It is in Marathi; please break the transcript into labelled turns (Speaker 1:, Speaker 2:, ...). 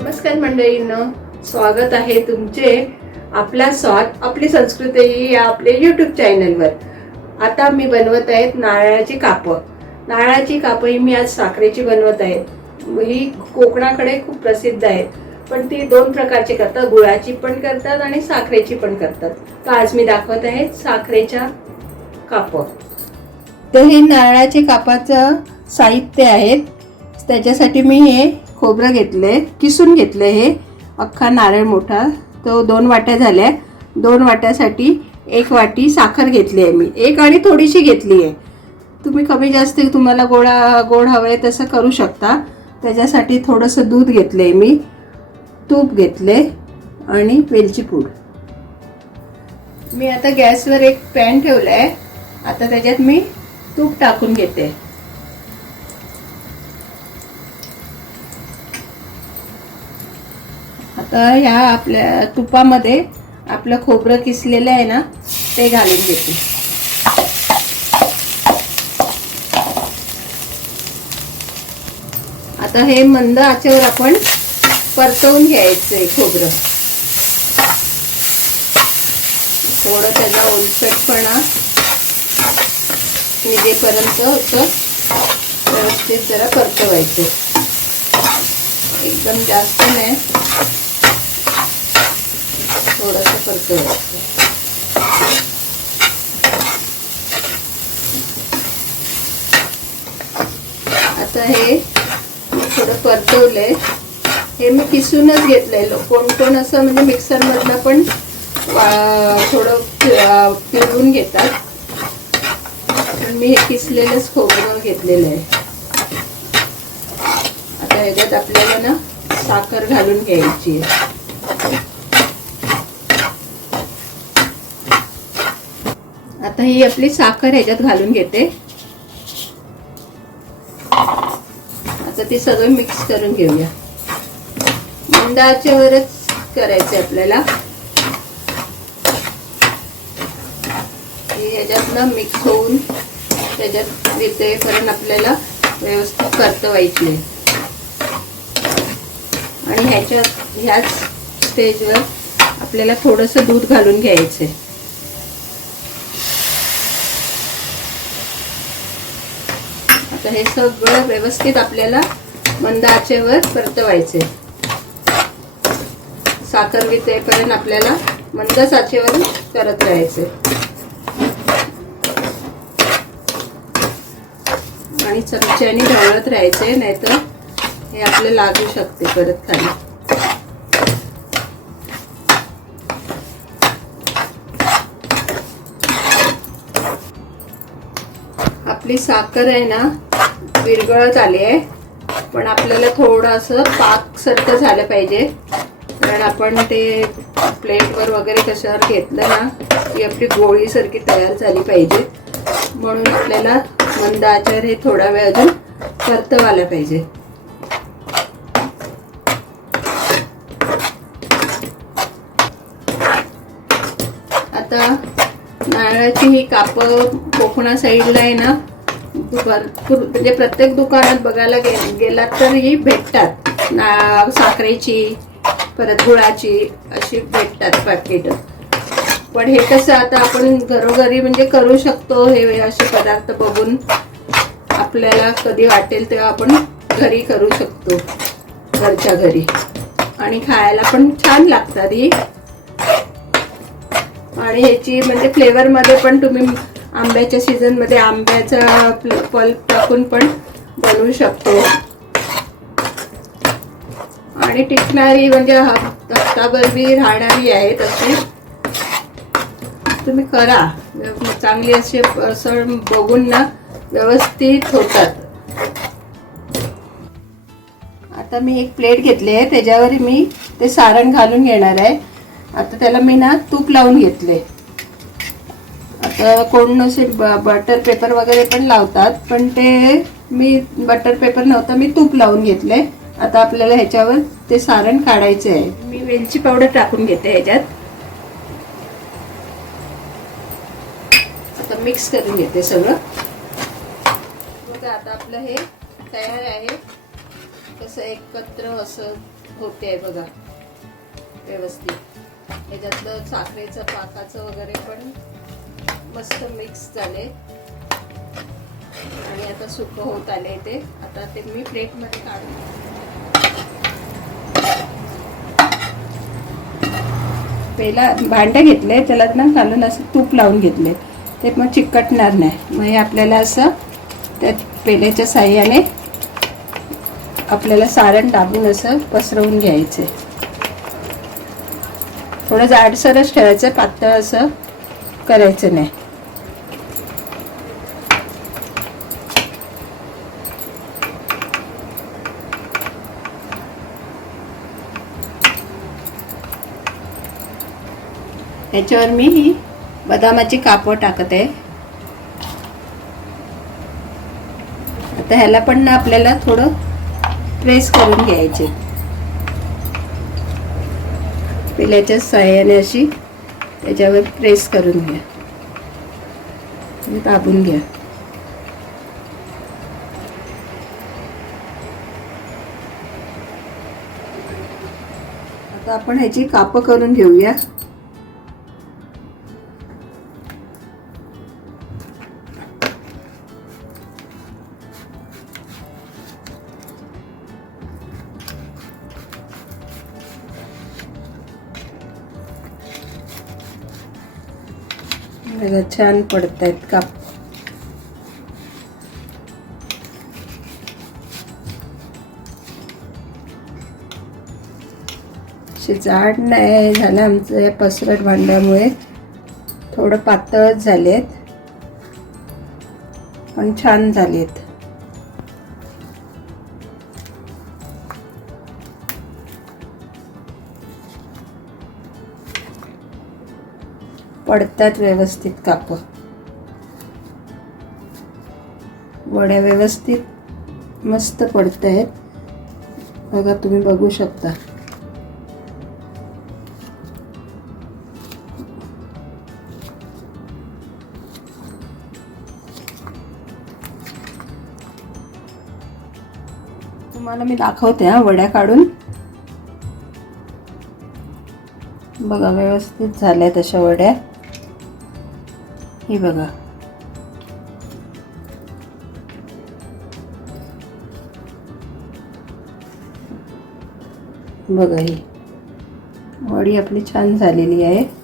Speaker 1: नमस्कार मंडळींनो स्वागत आहे तुमचे आपला स्वाद आपली संस्कृती या आपल्या यूट्यूब चॅनलवर आता मी बनवत आहेत नारळाची कापं. नारळाची कापं ही मी आज साखरेची बनवत आहे ही कोकणाकडे खूप प्रसिद्ध आहेत. पण ती दोन प्रकारची करतात. गुळाची पण करतात आणि साखरेची पण करतात. तर आज मी दाखवत आहे साखरेच्या कापं. तर हे नारळाचे कापाचं साहित्य आहेत त्याच्यासाठी मी हे खोबरं घेतलंय किसून घेतलं हे. अख्खा नारळ मोठा. तो दोन वाट्या झाल्या. दोन वाट्यासाठी एक वाटी साखर घेतली आहे मी. एक आणि थोडीशी घेतली आहे. तुम्ही कमी जास्त तुम्हाला गोडा गोड हवं आहे तसं करू शकता. त्याच्यासाठी थोडंसं दूध घेतलं आहे मी. तूप घेतले आणि वेलची पूड. मी आता गॅसवर एक पॅन ठेवला आहे आता त्याच्यात मी तूप टाकून घेते. आता ह्या आपल्या तुपामध्ये आपलं खोबरं किसलेलं आहे ना ते घालून घेते. आता हे मंद आचेवर आपण परतवून घ्यायचंय खोबरं. थोडं त्याचा ओलसटपणा निघेपर्यंत होतं. व्यवस्थित जरा परतवायचं. एकदम जास्त नाही. थोडंसं परतवायचं. आता हे थोडं परतवलंय. हे मी किसूनच घेतलेलं. कोण कोण असं म्हणजे मिक्सरमधनं पण थोडं पिळून घेतात. पण मी हे किसलेलंच खोबरं घेतलेलं आहे. आता ह्याच्यात आपल्याला ना साखर घालून घ्यायची आहे. आता ही आपली साखर ह्याच्यात घालून घेते. आता ती सगळं मिक्स करून घेऊया. अंडाच्यावरच करायचं आपल्याला. याच्यातनं मिक्स होऊन त्याच्यात येतेपर्यंत आपल्याला व्यवस्थित परतवायची आहे. आणि ह्याच्यात ह्याच स्टेजवर आपल्याला थोडंसं दूध घालून घ्यायचं आहे आता हे सगळं व्यवस्थित आपल्याला मंद आचेवर आहे साखर वितेपर्यंत आपल्याला मंद साचेवर करत राहायचे. आणि चमच्याने ढवळत राहायचे नाहीतर हे आपलं लागू शकते परत खाली. आपली साखर आहे ना विरगळत आली आहे पण आपल्याला थोडंसं पाकसारखं झालं पाहिजे. कारण आपण ते प्लेटवर वगैरे कशावर घेतलं ना की आपली गोळीसारखी तयार झाली पाहिजे. म्हणून आपल्याला मंद आचार हे थोडा वेळ अजून परतवायला पाहिजे. आता नारळाची ही कापं कोकणा साईडला आहे ना भरपूर म्हणजे प्रत्येक दुकानात बघायला गे गेलात तर ही भेटतात. ना साखरेची परत गुळाची अशी भेटतात पॅकेट पण हे कसं आता आपण घरोघरी म्हणजे करू शकतो हे असे पदार्थ बघून आपल्याला कधी वाटेल तेव्हा आपण घरी करू शकतो घरच्या घरी. आणि खायला पण छान लागतात ही. आणि ह्याची म्हणजे फ्लेवरमध्ये पण तुम्ही आंब्याच्या सीझनमध्ये आंब्याचा पल्प टाकून पण बनवू शकतो. आणि टिकणारी म्हणजे हप्ताभर बी राहणारी आहे तशी तुम्ही करा. चांगली असे सण बघून ना व्यवस्थित होतात. आता मी एक प्लेट घेतली आहे. त्याच्यावर मी ते सारण घालून घेणार आहे. आता त्याला मी ना तूप लावून घेतले. आता कोण असे बटर पेपर वगैरे पण लावतात. पण ते मी बटर पेपर नव्हता मी तूप लावून घेतले. आता आपल्याला ह्याच्यावर ते सारण काढायचे आहे. मी वेलची पावडर टाकून घेते ह्याच्यात. आता मिक्स करून घेते सगळं. बघा आता आपलं हे तयार आहे. कसं एकत्र असं होते आहे बघा व्यवस्थित. ह्याच्यातलं साखरेचं पाकाचं वगैरे पण मस्त मिक्स झाले. आणि आता सुकं होत आले ते. आता ते मी प्लेटमध्ये काढून पहिला भांडं घेतले त्याला ना घालून असं तूप लावून घेतले. ते मग चिकटणार नाही. मग हे आपल्याला असं त्या पेल्याच्या साह्याने आपल्याला सारण दाबून असं पसरवून घ्यायचं थोडं जाडसरच ठेवायचं पातळ असं करायचं नाही. याच्यावर मी ही बदामाची कापं टाकत. आहे आता ह्याला पण ना आपल्याला थोडं प्रेस करून घ्यायचे. पिल्याच्या सहाय्याने अशी त्याच्यावर प्रेस करून घ्या. दाबून घ्या. आता आपण ह्याची कापं करून घेऊया. बघा छान पडत आहेत काप जाड नाही झालं आमचं या पसरट भांड्यामुळे. थोडं पातळच झालेत पण छान झालेत. पडतात व्यवस्थित काप वड्या व्यवस्थित मस्त पडत आहेत बघा तुम्ही बघू शकता. तुम्हाला मी दाखवते हा वड्या काढून. बघा व्यवस्थित झाल्या तशा वड्या. हे बघा. बघा ही. वडी आपली छान झालेली आहे.